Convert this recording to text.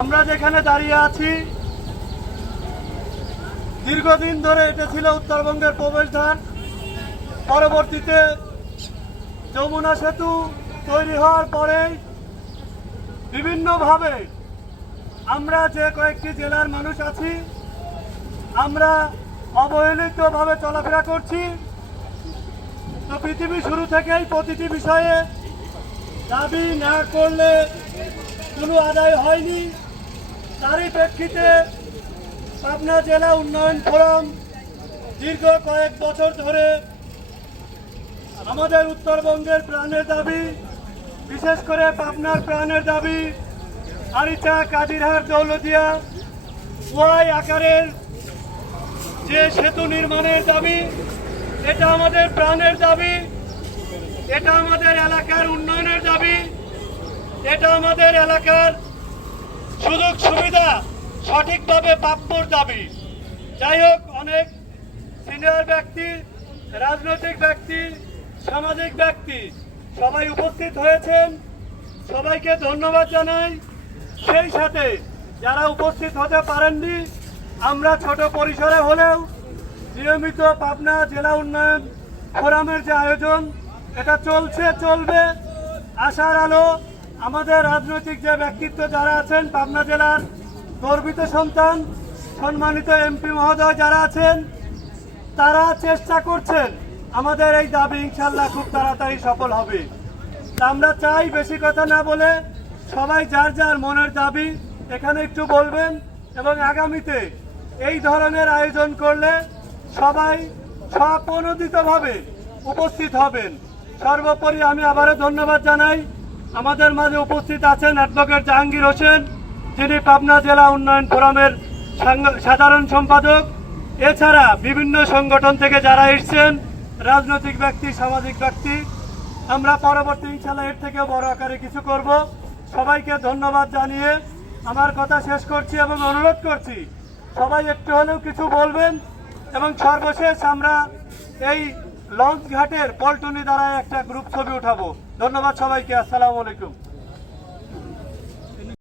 আমরা যেখানে দাঁড়িয়ে আছি দীর্ঘদিন ধরে এটা ছিল উত্তরবঙ্গের প্রবেশদ্বার। পরবর্তীতে যমুনা সেতু তৈরি হওয়ার পরে বিভিন্নভাবে আমরা যে কয়েকটি জেলার মানুষ আছি আমরা অবহেলিতভাবে চলাফেরা করছি। তো পৃথিবী শুরু থেকেই প্রতিটি বিষয়ে দাবি না করলে কোনো আদায় হয়নি। তারই প্রেক্ষিতে পাবনা জেলা উন্নয়ন ফোরাম দীর্ঘ কয়েক বছর ধরে আমাদের উত্তরবঙ্গের প্রাণের দাবি, বিশেষ করে পাবনার প্রাণের দাবি আরিচা কাজিরহাট দৌলতিয়া ওয়াই আকারের যে সেতু নির্মাণের দাবি, এটা আমাদের প্রাণের দাবি, এটা আমাদের এলাকার উন্নয়নের দাবি, এটা আমাদের এলাকার সুযোগ সুবিধা সঠিকভাবে প্রাপ্যর দাবি। যাই হোক, অনেক সিনিয়র ব্যক্তি, রাজনৈতিক ব্যক্তি, সামাজিক ব্যক্তি সবাই উপস্থিত হয়েছেন, সবাইকে ধন্যবাদ জানাই। সেই সাথে যারা উপস্থিত হতে পারেননি, আমরা ছোট পরিসরে হলেও নিয়মিত পাবনা জেলা উন্নয়ন ফোরামের যে আয়োজন এটা চলবে। আশার আলো আমাদের রাজনৈতিক যে ব্যক্তিত্ব যারা আছেন, পাবনা জেলার গর্বিত সন্তান সম্মানিত এমপি মহোদয় যারা আছেন, তারা চেষ্টা করছেন আমাদের এই দাবি ইনশাল্লাহ খুব তাড়াতাড়ি সফল হবে। আমরা চাই বেশি কথা না বলে সবাই যার যার মনের দাবি এখানে একটু বলবেন এবং আগামীতে এই ধরনের আয়োজন করলে সবাই স্বপ্রণোদিতভাবে উপস্থিত হবেন। সর্বোপরি আমি আবারও ধন্যবাদ জানাই। আমাদের মাঝে উপস্থিত আছেন অ্যাডভোকেট জাহাঙ্গীর হোসেন, যিনি পাবনা জেলা উন্নয়ন ফোরামের সাধারণ সম্পাদক। এছাড়া বিভিন্ন সংগঠন থেকে যারা এসছেন, রাজনৈতিক ব্যক্তি, সামাজিক ব্যক্তি। আমরা পরবর্তী ইনশাল্লাহ এর থেকেও বড় আকারে কিছু করব। সবাইকে ধন্যবাদ জানিয়ে আমার কথা শেষ করছি এবং অনুরোধ করছি সবাই একটু হলেও কিছু বলবেন। এবং সর্বশেষ আমরা এই লঞ্চ ঘাটের পল্টনি দ্বারা একটা গ্রুপ ছবি উঠাবো। ধন্যবাদ সবাইকে। আসসালামু আলাইকুম।